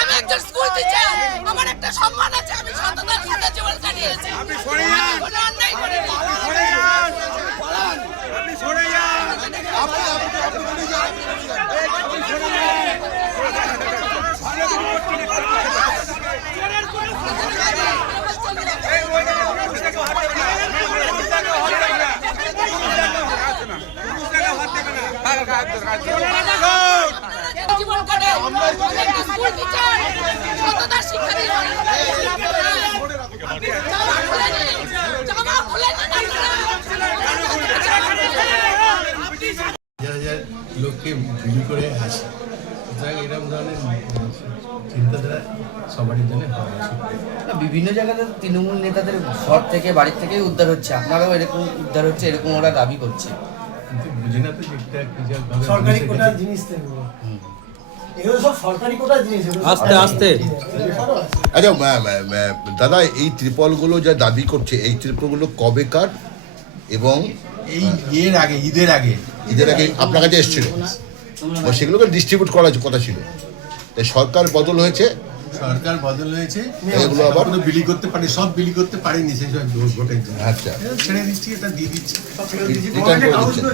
আমি একজন school teacher, আমার একটা সম্মান আছে, আমি সততার সাথে জীবন কাটিয়েছি। কোনো অন্যায় করিনি। জীবন কাটে স্কুল টিচার, সততার শিক্ষা দিয়ে লোককে বিলি করে আসে, এরকম ধরনের চিন্তাধারা সবারই জন্য হওয়া উচিত। বিভিন্ন জায়গাতে তৃণমূল নেতাদের ঘর থেকে বাড়ির থেকেই উদ্ধার হচ্ছে, আপনারাও এরকম উদ্ধার হচ্ছে এরকম ওরা দাবি করছে, কিন্তু বুঝে না তো যেটা কি সরকারি কোটার জিনিস এগুলো সব সরকারি কোটার জিনিস। আস্তে আস্তে আচ্ছা দাদা, এই ত্রিপলগুলো যা দাবি করছে, এই ত্রিপলগুলো কবেকার এবং এই ঈদের আগে আপনার কাছে এসেছিল, সেগুলোকে ডিস্ট্রিবিউট করার কথা ছিল, তাই সরকার বদল হয়েছে। এগুলো আবার বিলি করতে পারে, সব বিলি করতে পারেনি সেই সব ভোটের জন্য। আচ্ছা, ছেড়ে দিচ্ছি, এটা দিয়ে দিচ্ছি। রিটার্ন করে দিচ্ছেন।